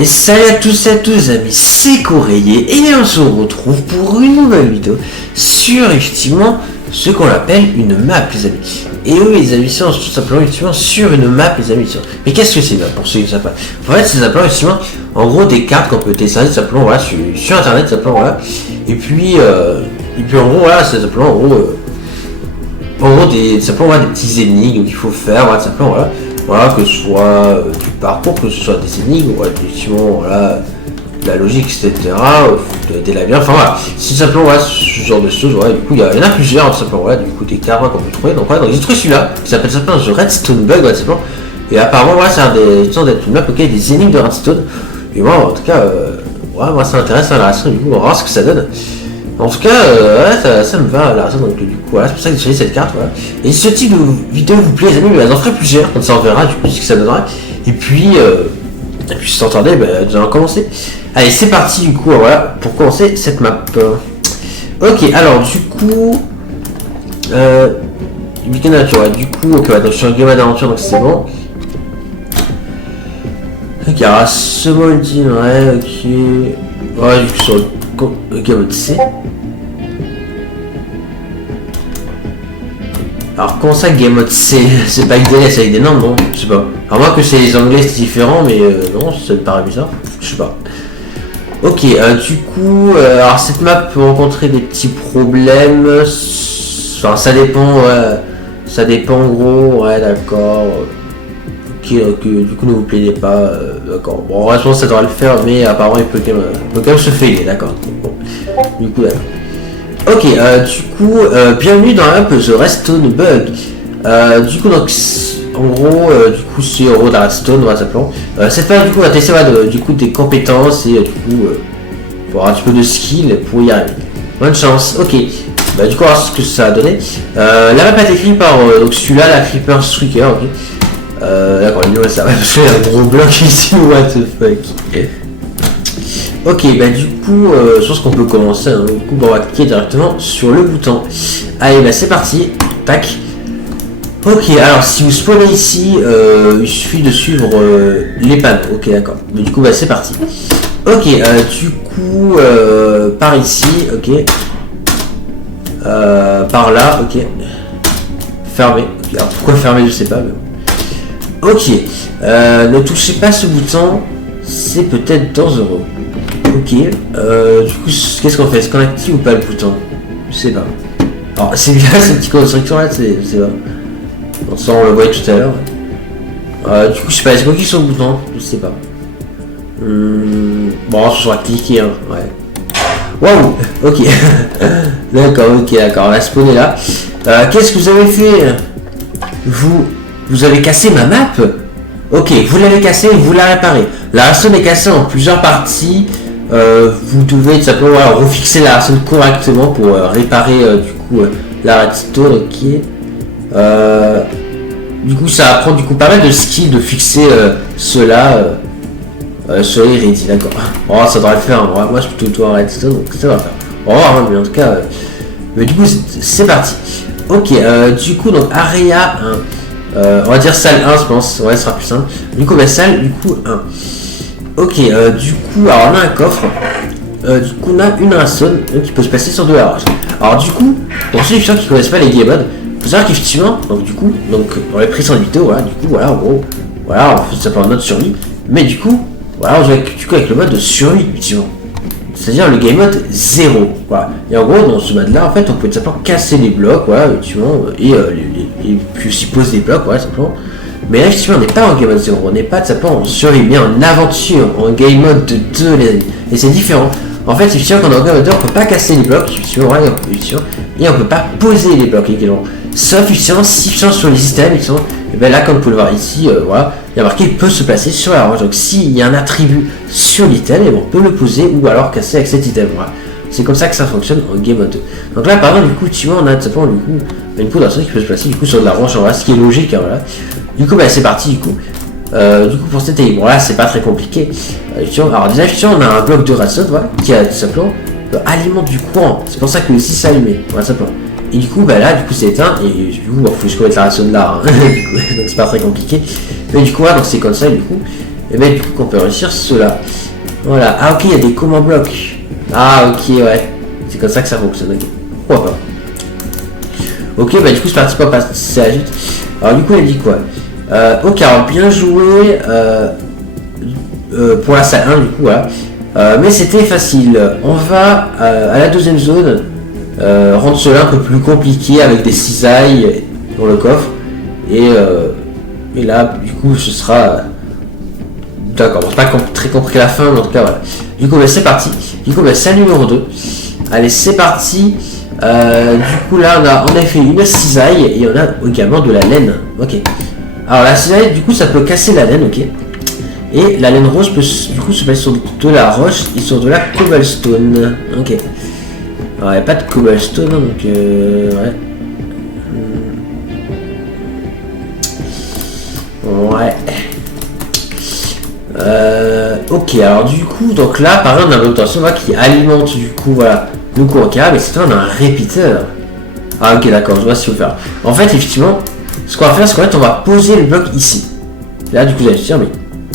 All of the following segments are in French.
Et salut à tous et à tous les amis, c'est Courrier et on se retrouve pour une nouvelle vidéo sur effectivement ce qu'on appelle une map les amis. Et oui les amis, c'est tout simplement effectivement sur une map les amis. Mais qu'est-ce que c'est là pour ceux qui ne savent pas? En fait c'est simplement effectivement en gros des cartes qu'on peut télécharger simplement voilà, sur internet simplement voilà. Et puis en gros voilà c'est simplement en gros simplement voilà, des petits énigmes qu'il faut faire voilà, simplement voilà, que ce soit du parcours, que ce soit des énigmes, ouais, effectivement, voilà, la logique, etc., des labyrinthes, enfin voilà, c'est simplement voilà, ce genre de choses, voilà, du coup, il y en a plusieurs, tout simplement, voilà, du coup, des cartes qu'on peut trouver, donc voilà, donc j'ai trouvé celui-là, qui s'appelle simplement The Redstone Bug, voilà, simplement, et apparemment, voilà, ça a d'être une map, ok, des énigmes de Redstone, et moi, en tout cas, ouais, moi, ça m'intéresse, hein, la Redstone, du coup, on va voir ce que ça donne. En tout cas, ouais, ça me va la raison, donc du coup voilà, c'est pour ça que j'ai choisi cette carte, voilà. Et si ce type de vidéo vous plaît les amis, bah, j'en ferai plusieurs, comme ça on verra du coup ce que ça donnera. Et puis si vous entendez, bah, nous allons commencer. Allez, c'est parti du coup, voilà, pour commencer cette map. Ok, alors du coup, week-end nature, ouais, du coup, ok, ouais, donc je suis en game d'aventure, donc c'est bon. Ok, alors ce multi, ouais, ok. Ouais, du coup, sur le game C. Alors comment ça Game Mode C? C'est pas avec des lettres, c'est avec des nombres, non? Je sais pas. Alors moi que c'est les anglais c'est différent, mais non, ça me paraît bizarre. Je sais pas. Ok, du coup, alors cette map peut rencontrer des petits problèmes. Enfin ça dépend, ça dépend en gros, ouais d'accord. Ok, du coup ne vous plaignez pas, d'accord. Bon, heureusement ça devrait le faire, mais apparemment il peut quand même se failler, d'accord. Bon. Du coup d'accord. Ok, du coup, bienvenue dans la map The Redstone Bug. Du coup, donc, en gros, du coup, c'est en gros de la Redstone, voilà, simplement. Cette fois, du coup, on va tester du coup des compétences et du coup, pour avoir un petit peu de skill pour y arriver. Bonne chance, ok. Bah, du coup, on va voir ce que ça a donné. La map a été écrite par donc celui-là, la Creeper Striker, ok. D'accord, il nous ça va faire un gros bloc ici, what the fuck. Ok, bah du coup, je pense qu'on peut commencer, hein. Du coup, bah, on va cliquer directement sur le bouton. Allez, bah c'est parti, tac. Ok, alors si vous spawnez ici, il suffit de suivre les panneaux, ok d'accord. Mais du coup, bah c'est parti. Ok, du coup, par ici, ok. Par là, ok. Fermé, okay. Alors pourquoi fermer, je sais pas, mais... Ok, ne touchez pas ce bouton, c'est peut-être dangereux. Ok, du coup, qu'est-ce qu'on fait? Est-ce qu'on active ou pas le bouton? Je sais pas. Alors, c'est bien cette petite construction là, c'est pas. Bon, ça, on le voyait tout à l'heure. Du coup, je sais pas, est-ce qu'on clique sur le bouton? Je sais pas. Bon, on va cliquer, hein, ouais. Waouh, ok. D'accord, ok, d'accord, on va spawner là. Qu'est-ce que vous avez fait? Vous avez cassé ma map? Ok, vous l'avez cassée et vous la réparez. La Redstone est cassée en plusieurs parties. Vous devez tout simplement voilà, refixer la Redstone correctement pour réparer du coup la Redstone, ok. Du coup ça va prendre du coup pas mal de skills de fixer cela sur les ready, d'accord. Oh ça devrait le faire, hein. Moi je suis plutôt en Redstone donc ça va faire. On va voir, mais en tout cas mais du coup c'est parti. Ok, du coup donc area 1, on va dire salle 1 je pense, ouais ce sera plus simple. Du coup bah, salle du coup 1. Ok, du coup, alors on a un coffre. Du coup, on a une Redstone qui peut se passer sur 2 arraches. Alors, du coup, pour ceux qui ne connaissent pas les game modes, il faut savoir qu'effectivement, donc du coup, on les précédentes vidéos, voilà, du coup, voilà, en gros, voilà, on fait simplement notre survie. Mais du coup, voilà, on joue avec le mode de survie, effectivement. C'est-à-dire le game mode 0. Voilà. Et en gros, dans ce mode-là, en fait, on peut tout simplement casser les blocs, voilà, effectivement, et puis aussi poser des blocs, voilà, simplement. Mais là, effectivement, on n'est pas en game mode 0, on n'est pas de simplement en survie, mais en aventure, en game mode 2, les amis. Et c'est différent. En fait, effectivement, quand on est en game mode 2, on peut pas casser les blocs, effectivement, ouais, et on peut pas poser les blocs également. Sauf, effectivement, si sur les items, effectivement, et bien là, comme vous pouvez le voir ici, voilà, il y a marqué peut se placer sur la range. Donc, s'il y a un attribut sur l'item, on peut le poser ou alors casser avec cet item. Voilà. C'est comme ça que ça fonctionne en game mode 2. Donc là, par exemple, du coup, tu vois, on a tout simplement du coup une poudre qui peut se placer du coup sur de la range, voilà, ce qui est logique, hein, voilà. Du coup, bah, c'est parti, du coup. Pour cette énigme, bon, là, c'est pas très compliqué. Alors, déjà, on a un bloc de redstone, voilà, qui a tout simplement alimente du courant. C'est pour ça que aussi c'est allumé, voilà, simplement. Et du coup, bah là, du coup, c'est éteint. Et du coup, il faut que je mette la redstone là, hein. Du coup, donc c'est pas très compliqué. Mais du coup, voilà, donc c'est comme ça, du coup. et ben du coup qu'on peut réussir cela. Voilà, ah ok, il y a des commandes blocs. Ah ok, ouais, c'est comme ça que ça fonctionne, ok. Pourquoi pas. Ok, bah du coup c'est parti pour passer à la suite. Alors du coup elle dit quoi? Ok, alors bien joué pour la salle 1 du coup, voilà. Mais c'était facile. On va à la deuxième zone, rendre cela un peu plus compliqué avec des cisailles dans le coffre. Et là, du coup, ce sera... D'accord, c'est pas très compris la fin, mais en tout cas, voilà. Du coup, bah, c'est parti. Du coup, bah, c'est numéro 2. Allez, c'est parti. Du coup, là, on a fait une cisaille et on a également de la laine. Ok. Alors, la cisaille, du coup, ça peut casser la laine, ok. Et la laine rose peut, du coup, se passer sur de la roche et sur de la cobblestone. Ok. Alors, il n'y a pas de cobblestone, hein, donc... ouais. Ouais. Ok, alors du coup, donc là, par exemple, on a une obtention qui alimente du coup, voilà, le courant qui a, mais c'est on a un répéteur. Ah ok, d'accord, je vois ce qu'il faut faire. En fait, effectivement, ce qu'on va faire, c'est qu'en fait, on va poser le bloc ici. Là, du coup, vous allez se dire, mais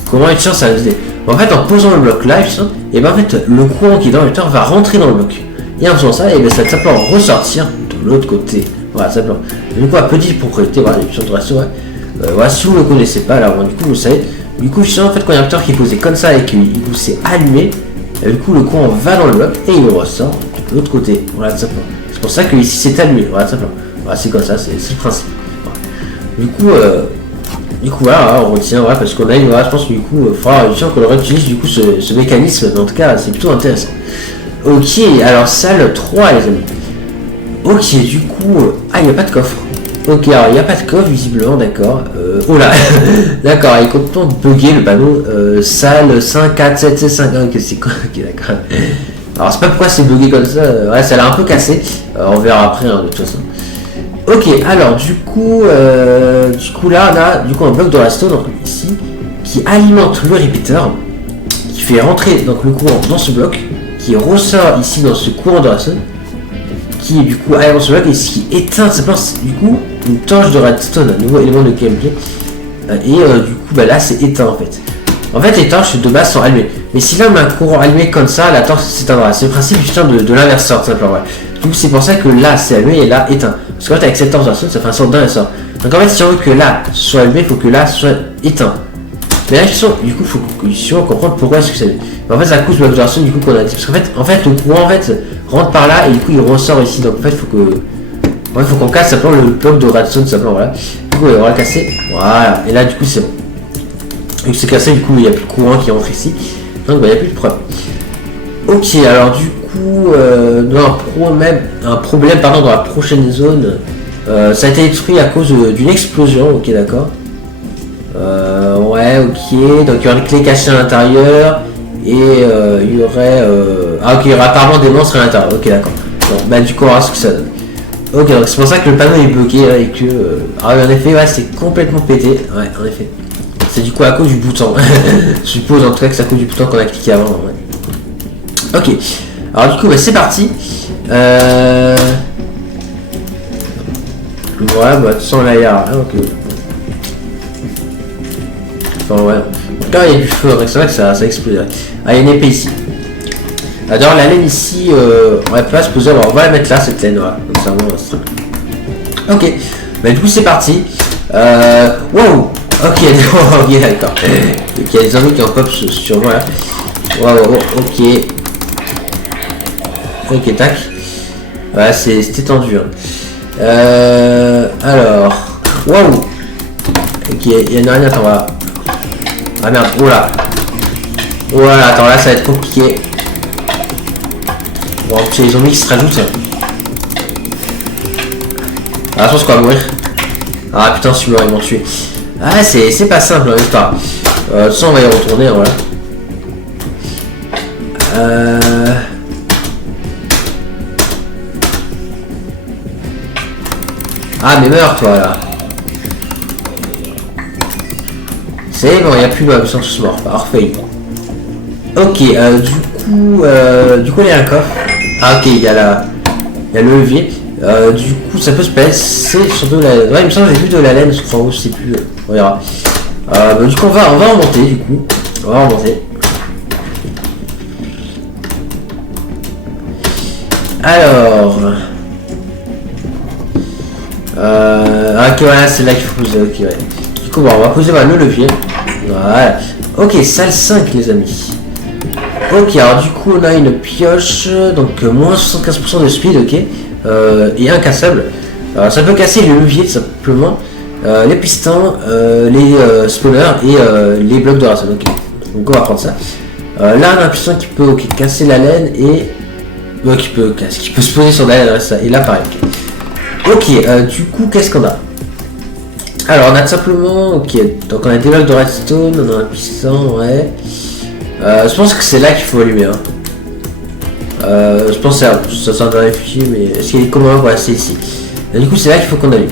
comment est-ce que ça va se dire? En fait, en posant le bloc là, et ben en fait, le courant qui est dans le répéteur va rentrer dans le bloc. Et en faisant ça, et ben ça va simplement ressortir de l'autre côté. Voilà, simplement. Du coup, à petite propriété, voilà, les puissances de ratio, ouais. Voilà, si vous ne le connaissez pas, alors du coup, vous savez. Du coup, en fait, quand il y a un répéteur qui est posé comme ça et qu'il s'est allumé, du coup, le courant va dans le bloc et il ressort de l'autre côté. Voilà, tout simplement. C'est pour ça que ici c'est allumé. Voilà, tout simplement. Voilà, c'est comme ça, c'est le principe. Voilà. Du coup, voilà, on retient, voilà, parce qu'on a une, voilà, je pense, du coup, il faudra qu'on réutilise du coup ce mécanisme, mais en tout cas, c'est plutôt intéressant. Ok, alors salle 3, les amis. Ok, du coup, ah, il n'y a pas de coffre. Ok, alors il n'y a pas de coffre visiblement, d'accord. Oh là, d'accord, il est complètement bugué le panneau. Salle 5, 4, 7, 7, 5. Ok, c'est quoi? Ok, d'accord. Alors, c'est pas pourquoi c'est bugué comme ça. Ouais, ça l'a un peu cassé. On verra après, hein, de toute façon. Ok, alors du coup là, on a du coup un bloc de redstone donc, ici qui alimente le répéteur, qui fait rentrer donc le courant dans ce bloc, qui ressort ici dans ce courant de redstone, qui du coup alimente ce bloc et qui éteint simplement du coup une torche de redstone, un nouveau élément de gameplay. Du coup bah là c'est éteint en fait. En fait les torches de base sont allumées. Mais si là on a un courant allumé comme ça, la torche s'éteindra. C'est le principe justement de l'inverseur simplement. Ouais. Donc c'est pour ça que là c'est allumé et là éteint. Parce qu'en fait avec cette torche de redstone ça fait un sort d'inverseur. Donc en fait si on veut que là soit allumé, il faut que là soit éteint. Mais là du coup il faut comprendre pourquoi est-ce que c'est allumé. En fait c'est à cause de la redstone du coup qu'on a dit. Parce qu'en fait le courant rentre par là et du coup il ressort ici. Donc en fait il faut qu'on casse simplement le bloc de redstone simplement voilà. Du coup on va le casser. Voilà. Et là du coup c'est bon. Vu que c'est cassé du coup il n'y a plus de courant qui rentre ici. Donc il n'y a plus de problème. Ok, alors du coup un problème pardon, dans la prochaine zone. Ça a été détruit à cause d'une explosion, ok d'accord. Ouais, ok, donc il y aura une clé cachée à l'intérieur. Et il y aurait... Ah ok, il y aura apparemment des monstres à l'intérieur, ok d'accord. Bon, bah du coup on verra ce que ça donne. Ok, donc c'est pour ça que le panneau est bloqué et que... Ah oui en effet, ouais, c'est complètement pété, ouais en effet. C'est du coup à cause du bouton. Je suppose en tout cas que c'est à cause du bouton qu'on a cliqué avant. Ouais. Ok. Alors du coup bah, c'est parti. Voilà, bah sans la IA. Ah, ok. Enfin ouais. Donc là il y a du feu, c'est vrai que ça explose. Ah il y a une épée ici. Alors la laine ici, on va pas se poser, on va la mettre là cette laine, voilà. Donc ça va. Ok. Bah du coup c'est parti. Wow. Ok, ok, d'accord. Il y a des zombies qui en pop sur moi là. Wow, ok. Ok, tac. Voilà, c'était tendu. Hein. Alors. Wow. Ok, il y en a rien, attends, voilà. Ah merde, oh là. Voilà, attends, là ça va être compliqué. Bon, c'est les zombies qui se rajoutent. Ah, je pense qu'on va mourir. Ah putain, celui-là, ils m'ont tué. Ah c'est pas simple n'est-ce pas. Ça on va y retourner voilà. Ah mais meurs toi là. C'est bon, il n'y a plus de ils sont tous morts. Parfait. Ok, du coup il y a un coffre. Ah ok, il y a le levier. Du coup ça peut se passer surtout la... Ouais il me semble que j'ai vu de la laine je crois, je sais plus, on verra. Du coup on va remonter du coup. On va remonter. Alors... ok, voilà, c'est là qu'il faut poser. Ok, ouais. Du coup, bon, on va poser voilà, le levier. Voilà. Ok, salle 5, les amis. Ok, alors du coup, on a une pioche. Donc, moins 75% de speed, ok. Et incassable. Alors, ça peut casser le levier, tout simplement. Les pistons, les spawners et les blocs de racine. Ok, donc on va prendre ça. Là, on a un piston qui peut casser la laine et... qui peut se poser sur la laine, ça. Et là, pareil. Ok, du coup, qu'est-ce qu'on a? Alors, on a tout simplement... Ok, donc on a des blocs de redstone, on a un piston, ouais. Je pense que c'est là qu'il faut allumer. Hein. Je pense que ça s'en vérifie, mais est-ce qu'il est comment? Voilà, c'est ici. Et du coup, c'est là qu'il faut qu'on allume.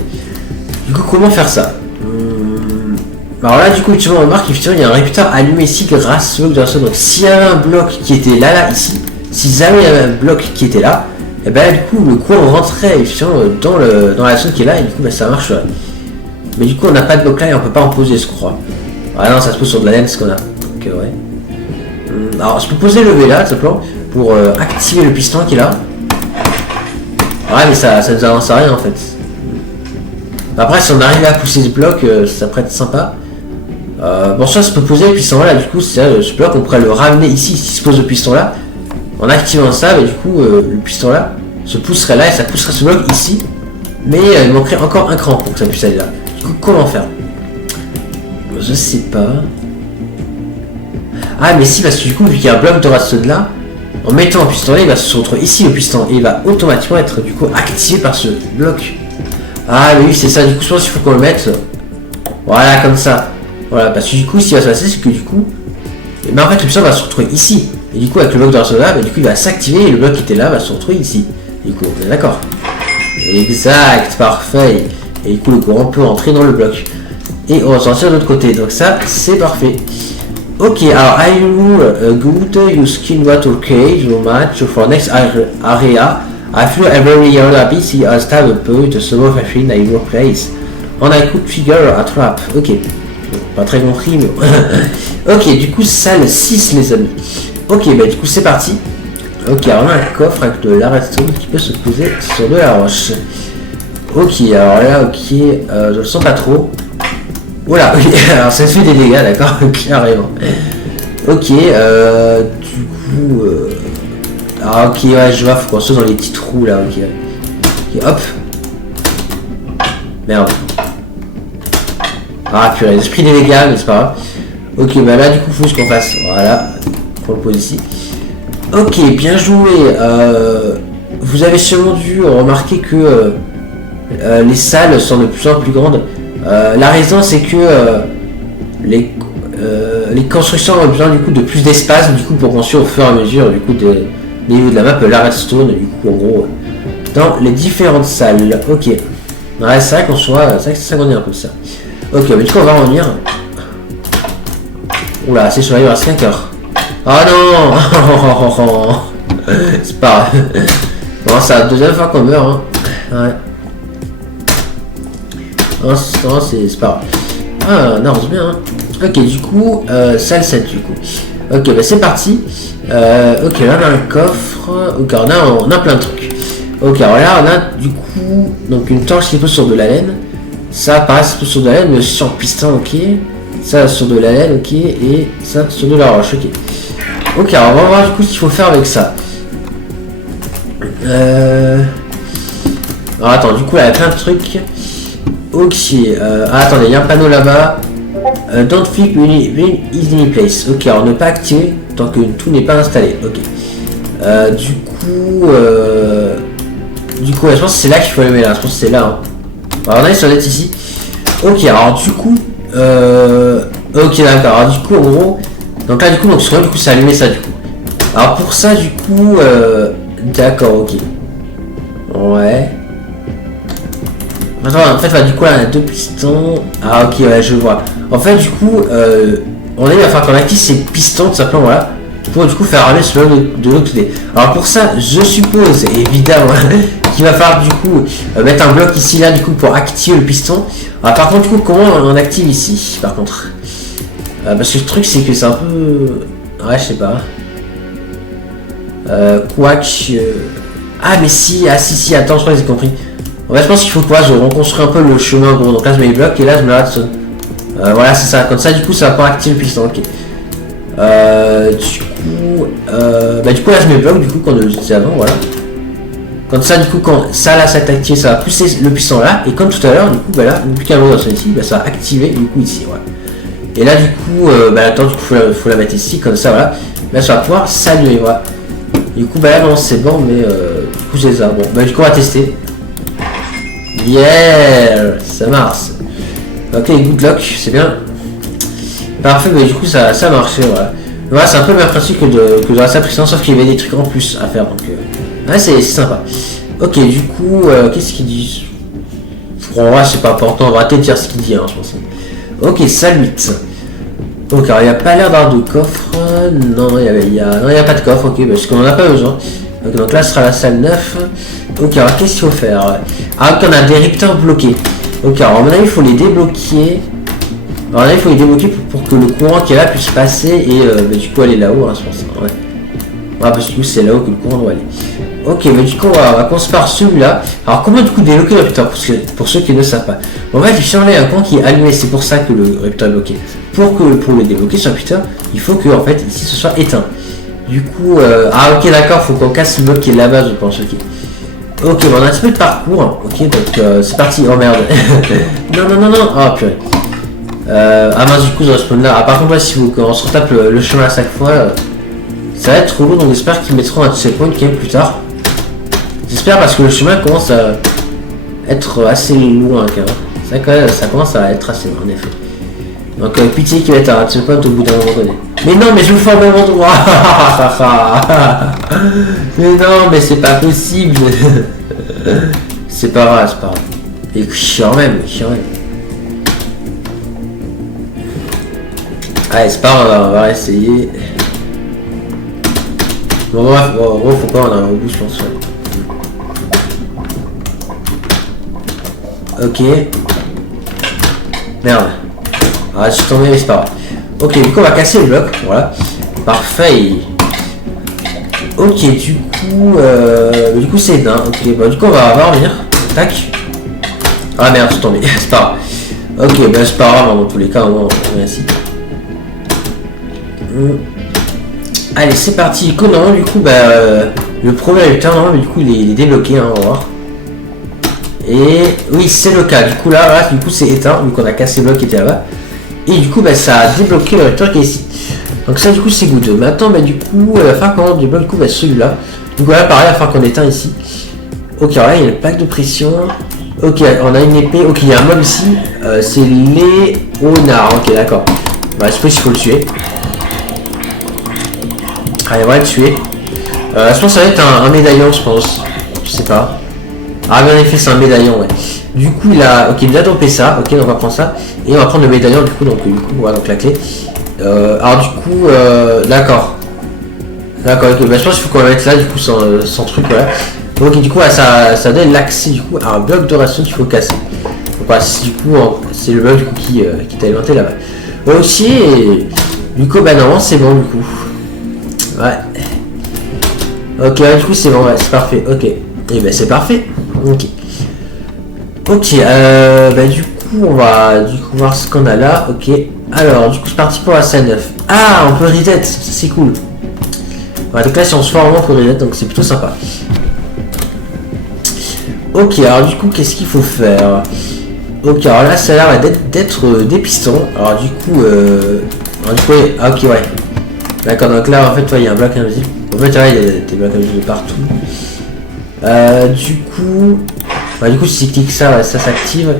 Du coup, comment faire ça? Alors là, du coup, tu vois, on remarque qu'il y a un répéteur allumé ici grâce au bloc de redstone. Donc, s'il y avait un bloc qui était là, ici, si jamais il y avait un bloc qui était là, et ben du coup, le courant rentrait dans la zone qui est là, et du coup, ben, ça marcherait. Mais du coup, on n'a pas de bloc là et on peut pas en poser, je crois. Ah non, ça se pose sur de la laine, ce qu'on a. Donc, ouais. Alors, je peux poser le V là, tout simplement, pour activer le piston qui est là. Ouais, mais ça nous avance à rien en fait. Après, si on arrive à pousser ce bloc, ça pourrait être sympa. Bon, ça, je peux poser le piston là, du coup, ce bloc, on pourrait le ramener ici, s'il se pose le piston là. En activant ça, mais du coup, le piston là se pousserait là et ça pousserait ce bloc ici. Mais il manquerait encore un cran pour que ça puisse aller là. Du coup, comment faire? Je sais pas. Ah, mais si, parce que du coup, vu qu'il y a un bloc de redstone là, en mettant un piston là, il va se retrouver ici le piston et il va automatiquement être du coup activé par ce bloc. Ah, mais oui, c'est ça. Du coup, je pense qu'il faut qu'on le mette. Voilà, comme ça. Voilà, parce que du coup, ce qui va se passer, c'est que du coup, mais en fait, le piston va se retrouver ici. Et du coup, avec le bloc de redstone là, du coup, il va s'activer et le bloc qui était là va se retrouver ici. Du coup, on est d'accord. Exact, parfait. Et du coup, le courant peut entrer dans le bloc. Et on va sortir de l'autre côté. Donc ça, c'est parfait. Ok, alors I will good you skin water cage no match for next area. I feel every year a busy as time a point some of machine I workplace. On I could figure a trap. Ok. Pas très compris, mais... ok, du coup, salle 6, les amis. Ok, bah du coup, c'est parti. Ok, alors on a un coffre avec de la redstone qui peut se poser sur de la roche. Ok, alors là, ok, je le sens pas trop. Voilà, ok, alors ça fait des dégâts, d'accord, carrément. Ok, du coup... Ah ok, ouais, je vois, faut qu'on soit dans les petits trous là, ok. Ok, hop. Merde. Ah purée, j'ai pris des dégâts, mais c'est pas grave. Ok, bah là, du coup, faut qu'on fasse, voilà. On le pose ici. Ok, bien joué. Vous avez sûrement dû remarquer que les salles sont de plus en plus grandes. La raison c'est que les constructions ont besoin du coup de plus d'espace du coup pour construire au fur et à mesure du coup des niveaux de la map, la redstone du coup en gros dans les différentes salles. Ok, ouais, c'est vrai qu'on soit, c'est vrai que ça s'agrandit un peu ça. Ok, mais du coup on va revenir. Oula, c'est sur il reste qu'un cœur. Ah non. C'est pas grave. Bon, c'est la deuxième fois qu'on meurt, hein. Ouais. Non, c'est pas grave. Ah, on avance bien, hein. Ok, du coup, salle 7, du coup. Ok, bah c'est parti. Ok, là on a un coffre. Ok, on a plein de trucs. Ok, alors là on a du coup donc une torche qui pose sur de la laine. Ça pareil, c'est sur de la laine, mais aussi sur le piston, ok. Ça sur de la laine, ok. Et ça sur de la roche, ok. Ok, alors on va voir du coup ce qu'il faut faire avec ça. Alors attends, du coup là il y a plein de trucs. Ok, attendez, il y a un panneau là-bas. Don't think is in place. Ok, alors ne pas activer tant que tout n'est pas installé. Ok. Du coup, je pense que c'est là qu'il faut allumer là. Je pense que c'est là. Hein. Alors on est sur net ici. Ok, alors du coup, ok d'accord. Alors du coup, en gros, donc là du coup, c'est allumer ça du coup. Alors pour ça, du coup, d'accord, ok. Ouais. Attends, en fait, du coup, là, on a deux pistons. Ah, ok, ouais, je vois. En fait, du coup, on va falloir qu'on active ces pistons, tout simplement, voilà. Pour, du coup, faire ramener ce de l'autre côté. Alors, pour ça, je suppose, évidemment, qu'il va falloir, du coup, mettre un bloc ici, là, du coup, pour activer le piston. Alors, par contre, du coup, comment on active ici, par contre? Parce que le truc c'est que c'est un peu... Ouais, je sais pas. Quack... Ah mais si, si, attends, je crois que j'ai compris. En fait, je pense qu'il faut quoi, je reconstruis un peu le chemin, gros. Donc là, je mets les blocs et là, je mets la redstone. Voilà, c'est ça. Comme ça, du coup, ça va pas activer le piston. Ok. Du coup, là, je mets le bloc, du coup, qu'on a utilisé avant, voilà. Comme ça, du coup, quand ça là, ça va activé, ça va pousser le piston là. Et comme tout à l'heure, du coup, bah là, depuis qu'un mot ici, bah, ça va activer, du coup, ici, voilà. Et là, du coup, attends, du coup, faut la mettre ici, comme ça, voilà. Là, ça va pouvoir s'allumer, voilà. Du coup, bah là, non, c'est bon, mais du coup, c'est ça. Bon, bah, du coup, on va tester. Yeah, ça marche. Ok, good luck, c'est bien. Parfait, mais du coup, ça a marché, voilà. Voilà, c'est un peu le même principe que dans la salle précédente, sauf qu'il y avait des trucs en plus à faire, donc... Ouais, c'est sympa. Ok, du coup, qu'est-ce qu'il dit? Ouais, c'est pas important, on va arrêter de dire ce qu'il dit, hein, je pense. Ok, salut. Donc, alors, il n'y a pas l'air d'avoir de coffre. Non, il n'y a pas de coffre, ok, parce qu'on en a pas besoin. Okay, donc là, ce sera la salle 9. Ok, alors qu'est-ce qu'il faut faire? Ah, ok, on a des ripteurs bloqués. Ok, alors à mon avis, il faut les débloquer. Alors là, il faut les débloquer pour que le courant qui est là puisse passer et du coup aller là-haut, hein, je pense. Ouais. Ouais, parce que du coup, c'est là-haut que le courant doit aller. Ok, mais du coup, on va commencer par celui-là. Alors, comment du coup débloquer le ripteur pour ceux qui ne savent pas? En fait, il y a un courant qui est allumé, c'est pour ça que le ripteur est bloqué. Pour le débloquer sur le ripteur, il faut que en fait ici ce soit éteint. Du coup, ah ok, d'accord, faut qu'on casse le bloc qui est là-bas, je pense. Ok. Ok, bon, on a un petit peu de parcours. Ok, donc c'est parti. Oh merde. non. Oh purée. Ah mince, du coup, je respawn là. Ah, par contre, là, si on se retape le chemin à chaque fois, ça va être trop lourd. Donc j'espère qu'ils mettront un checkpoint quand même plus tard. J'espère parce que le chemin commence à être assez loin quand même. Ça, quand même, ça commence à être assez loin en effet. Donc pitié qu'il va être un checkpoint au bout d'un moment donné. Mais non, mais je vous fais au même endroit. Mais non, mais c'est pas possible. C'est pas grave, c'est pas grave. Et chiant même. Allez, c'est pas grave, on va essayer. Bon bref, faut pas, on a un bout je pense. Ouais. Ok. Merde. Ah, je suis tombé, mais c'est pas grave. Ok, du coup, on va casser le bloc. Voilà. Parfait. Ok, du coup, c'est dingue. Ok, bah, du coup, on va revenir. Tac. Ah merde, je suis tombé. C'est pas grave. Ok, bah, c'est pas grave, dans tous les cas, on revient ici. Allez, c'est parti. Du coup, normalement, du coup, le premier ripteur, normalement, du coup, il est débloqué, hein, on va voir. Et oui, c'est le cas. Du coup, là, du coup, c'est éteint, vu qu'on a cassé le bloc qui était là-bas. Et du coup, ça a débloqué le ripteur qui est ici. Donc ça, du coup, c'est good. Maintenant, du coup, il va falloir qu'on débloque, du coup, celui-là. Donc voilà, pareil, il va falloir qu'on éteint ici. Ok, alors là, il y a le pack de pression. Ok, on a une épée. Ok, il y a un mob ici. C'est Léonard. Ok, d'accord. Bah, je pense qu'il faut le tuer. Allez, on va le tuer. Je pense que ça va être un médaillon, je pense. Je sais pas. Ah, mais en effet, c'est un médaillon, ouais. Du coup, il a dopé ça. Ok, donc on va prendre ça. Et on va prendre le médaillon, du coup, voilà, donc la clé. Alors, du coup, d'accord. D'accord, ok. Bah, je pense qu'il faut qu'on le mette là, du coup, sans truc, voilà. Ok, du coup, ça donne l'accès, du coup, à un bloc de ration qu'il faut casser. Donc, voilà, du coup, c'est le bloc, du coup, qui t'a alimenté là-bas. Ok, et, du coup, normalement, c'est bon, du coup. Ouais. Ok, du coup, c'est bon, ouais, c'est parfait. Ok. Et c'est parfait. Ok. Ok, du coup, on va voir ce qu'on a là. Ok. Alors, du coup, c'est parti pour la salle 9. Ah, on peut reset, c'est cool. Ouais, donc là, si on se fait vraiment, on peut reset, donc c'est plutôt sympa. Ok, alors du coup, qu'est-ce qu'il faut faire? Ok, alors là, ça a l'air d'être des pistons. Alors du coup, ouais. Ah, ok, ouais. D'accord, donc là, en fait, il y a un bloc invisible. En fait, il y a des blocs invisibles partout. Du coup, si tu cliques ça, ça s'active.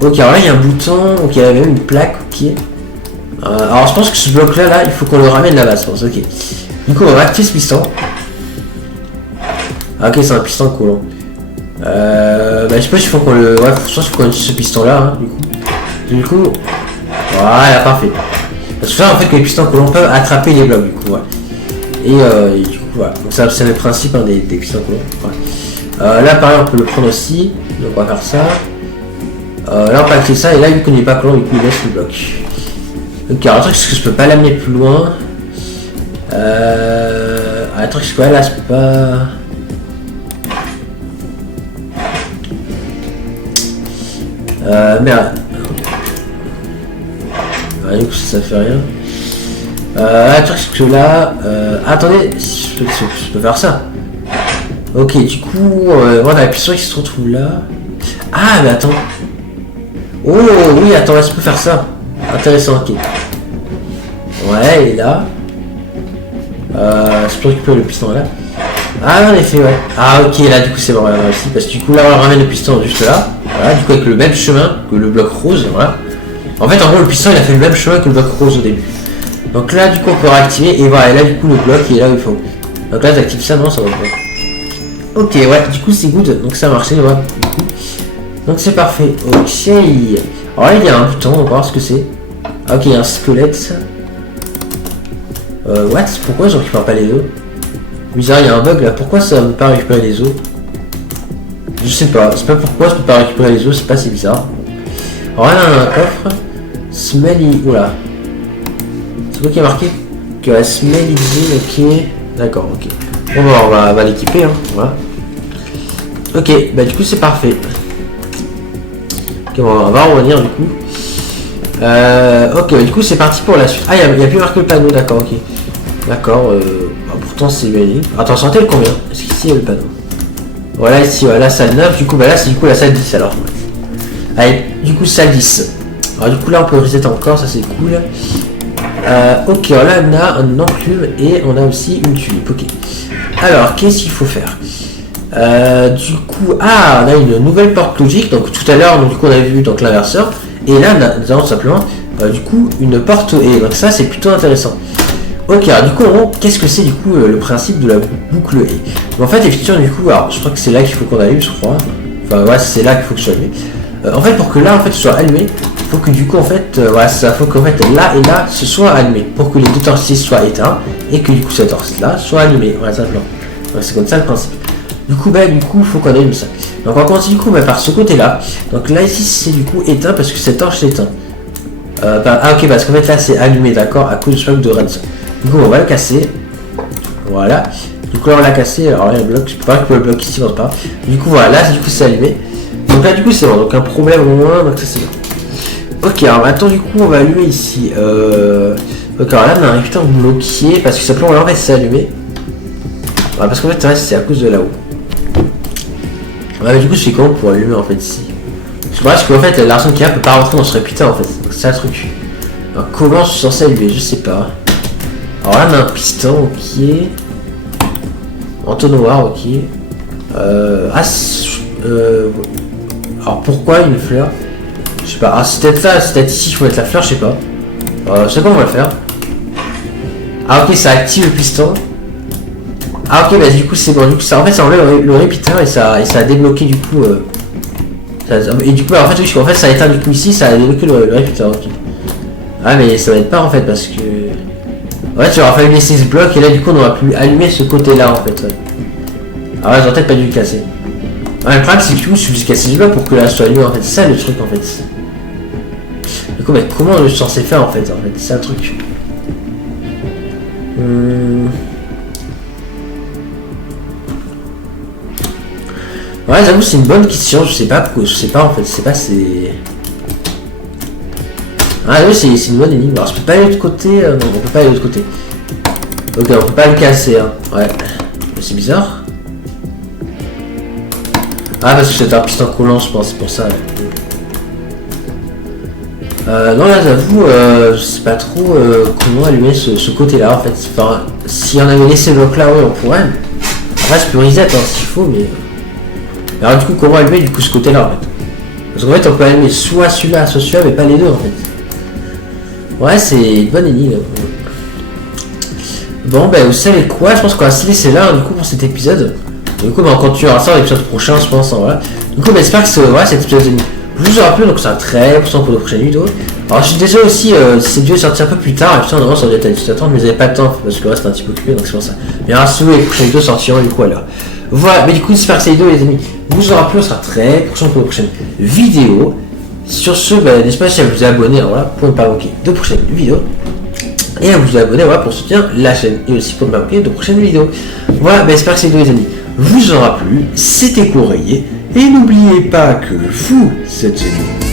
Ok, alors là, il y a un bouton. Ok, il y a même une plaque. Ok. Alors, je pense que ce bloc-là, il faut qu'on le ramène là-bas, je pense. Ok. Du coup, on va activer ce piston. Ah, ok, c'est un piston coulant. Je sais pas s'il faut qu'on le... Ouais, je pense qu'il faut qu'on utilise ce piston-là, hein, du coup. Voilà, parfait. Parce que ça, en fait, que les pistons coulants peuvent attraper les blocs, du coup, ouais. Et du coup, voilà. Donc, ça, c'est le principe, hein, des pistons coulants. Ouais. Là, pareil, on peut le prendre aussi. Donc, on va faire ça. Là, on peut activer ça. Et là, vu qu'on n'est pas collant, du coup, il laisse le bloc. Ok, alors le truc c'est que je peux pas l'amener plus loin. Le truc c'est quoi là, je peux pas... Merde. Ouais, du coup ça fait rien. Le truc c'est que là... attendez, je peux faire ça. Ok, du coup, voilà la piston qui se retrouve là. Ah, mais attends. Oh, oui, attends, je peux faire ça. Intéressant, ok. Ouais, et là. Je peux récupérer le piston là. Ah, en effet, ouais. Ah, ok, là, du coup, c'est bon, là, aussi. Parce que du coup, là, on ramène le piston juste là. Voilà, du coup, avec le même chemin que le bloc rose, voilà. En fait, en gros, le piston, il a fait le même chemin que le bloc rose au début. Donc là, du coup, on peut réactiver. Et voilà, et là, du coup, le bloc, il est là où il faut. Donc là, t'actives ça, non, ça va pas. Ok, ouais, du coup, c'est good. Donc ça a marché, ouais. Donc c'est parfait. Ok. Alors là, il y a un bouton, on va voir ce que c'est. Ah, ok, il y a un squelette. What? Pourquoi je récupère pas les os? Bizarre, il y a un bug là. Pourquoi ça ne veut pas récupérer les os? Je sais pas. C'est pas pourquoi je peux pas récupérer les os. C'est pas si bizarre. Alors là, on a un coffre. Smelly. Oula. C'est quoi qui est marqué? Que Smelly Gin, ok. D'accord, ok. Bon, bah, on va l'équiper, hein. Voilà. Ok, bah du coup, c'est parfait. Ok, on va revenir du coup. Ok, du coup c'est parti pour la suite. Ah, il n'y a plus marqué le panneau, d'accord, ok. D'accord, pourtant c'est bien. Attends, sentez le combien? Est-ce qu'ici il y a le panneau? Voilà, ici, voilà, salle 9, du coup, bah là c'est du coup la salle 10 alors. Allez, du coup, salle 10. Alors, du coup, là on peut reset encore, ça c'est cool. Ok, alors là on a un enclume et on a aussi une tulipe, ok. Alors, qu'est-ce qu'il faut faire? Du coup, on a une nouvelle porte logique. Donc tout à l'heure, du coup, on avait vu donc l'inverseur. Et là, nous avons simplement, du coup, une porte et donc ça, c'est plutôt intéressant. Ok, alors du coup, qu'est-ce que c'est du coup le principe de la boucle et en fait, effectivement, du coup, alors je crois que c'est là qu'il faut qu'on allume, je crois. Enfin, ouais, c'est là qu'il faut que je sois allumé. En fait, pour que là, en fait, ce soit allumé, il faut que du coup, en fait, voilà, ça faut qu'en fait là et là, ce soit allumé pour que les deux torches soient éteints et que du coup, cette torche là soit allumée. Voilà, simplement. Ouais, c'est comme ça le principe. Du coup, faut qu'on allume ça. Donc, on commence du coup par ce côté-là. Donc là, ici, c'est du coup éteint parce que cette torche est éteinte. Ok, parce qu'en fait, là, c'est allumé, d'accord, à cause du choc de redstone. Du coup, on va le casser. Voilà. Du coup, là, on l'a cassé. Alors, là, le bloc, je peux pas récupérer le bloc ici, pas. Du coup, voilà, là, du coup, c'est allumé. Donc là, du coup, c'est bon. Donc, un problème au moins. Donc, ça, c'est bien. Ok, alors maintenant, du coup, on va allumer ici. Ok, alors là, on a un rectangle bloqué parce que simplement, là, en fait, c'est allumé. Voilà, parce qu'en fait, c'est à cause de là-haut. Ouais, mais du coup, je fais comment pour allumer en fait ici? Parce qu'en fait, la personne qui a peut pas rentrer dans ce réputain en fait. C'est un truc. Alors, comment je suis censé allumer? Je sais pas. Alors là, on a un piston, ok. Entonnoir, ok. Alors pourquoi une fleur? Je sais pas. Ah, c'est peut-être là, c'est peut-être ici, il faut mettre la fleur, je sais pas. Je sais pas, on va le faire. Ah, ok, ça active le piston. Ah ok, bah du coup c'est bon, du coup ça en fait ça enlève le repeater et ça a débloqué du coup et du coup en fait oui, en fait ça a éteint du coup ici, ça a débloqué le repeater, ok. Ah mais ça va être pas en fait parce que ouais, tu auras fallu laisser ce bloc et là du coup on aura pu allumer ce côté là en fait, ouais. Ah ouais, j'aurais peut-être pas dû le casser. Ouais, le problème c'est que du coup je suis juste cassé ce bloc pour que là soit allumé en fait, c'est ça le truc en fait. Du coup mais comment je suis censé faire en fait, c'est ça le truc. Ouais, j'avoue, c'est une bonne question, je sais pas pourquoi, je sais pas en fait, je sais pas, c'est... Ah oui, c'est une bonne énigme. Alors je peux pas aller de l'autre côté, non, on peut pas aller de l'autre côté. Ok, on peut pas le casser, hein, ouais. C'est bizarre. Ah, parce que c'est un piston collant, je pense, c'est pour ça. Non, là, j'avoue, je sais pas trop comment allumer ce côté-là, en fait. Enfin, si on avait laissé le bloc là, oui, on pourrait. Après, je peux reset, hein, s'il faut, mais... Alors du coup, comment allumer du coup ce côté-là en fait? Parce qu'en fait, on peut allumer soit celui-là, soit celui-là, mais pas les deux en fait. Ouais, c'est une bonne énigme. Bon, bah vous savez quoi? Je pense qu'on va se laisser là, hein, du coup, pour cet épisode. Du coup, bah, on continuera ça dans l'épisode prochain, je pense. Hein, voilà. Du coup, bah, j'espère que cet épisode d'énigme vous aura plu, donc c'est un très important pour de prochaines vidéos. Alors, je suis désolé aussi, cette vidéo est sortie un peu plus tard, et putain, normalement, ça aurait été à 18h30, mais j'avais pas le temps, parce que là, c'était un petit peu occupé, donc c'est pour ça. Mais rassurez-vous, les prochaines vidéos sortiront du coup à l'heure. Voilà, mais du coup, j'espère que cette vidéo, les amis, vous aura plu, on sera très prochain pour la prochaine vidéo. Sur ce, n'hésitez pas à vous abonner voilà, pour ne pas manquer de prochaines vidéos. Et à vous abonner voilà, pour soutenir la chaîne et aussi pour ne pas manquer de prochaines vidéos. Voilà, j'espère que ces vidéos les amis vous aura plu. C'était Courrier. Et n'oubliez pas que vous êtes géniaux.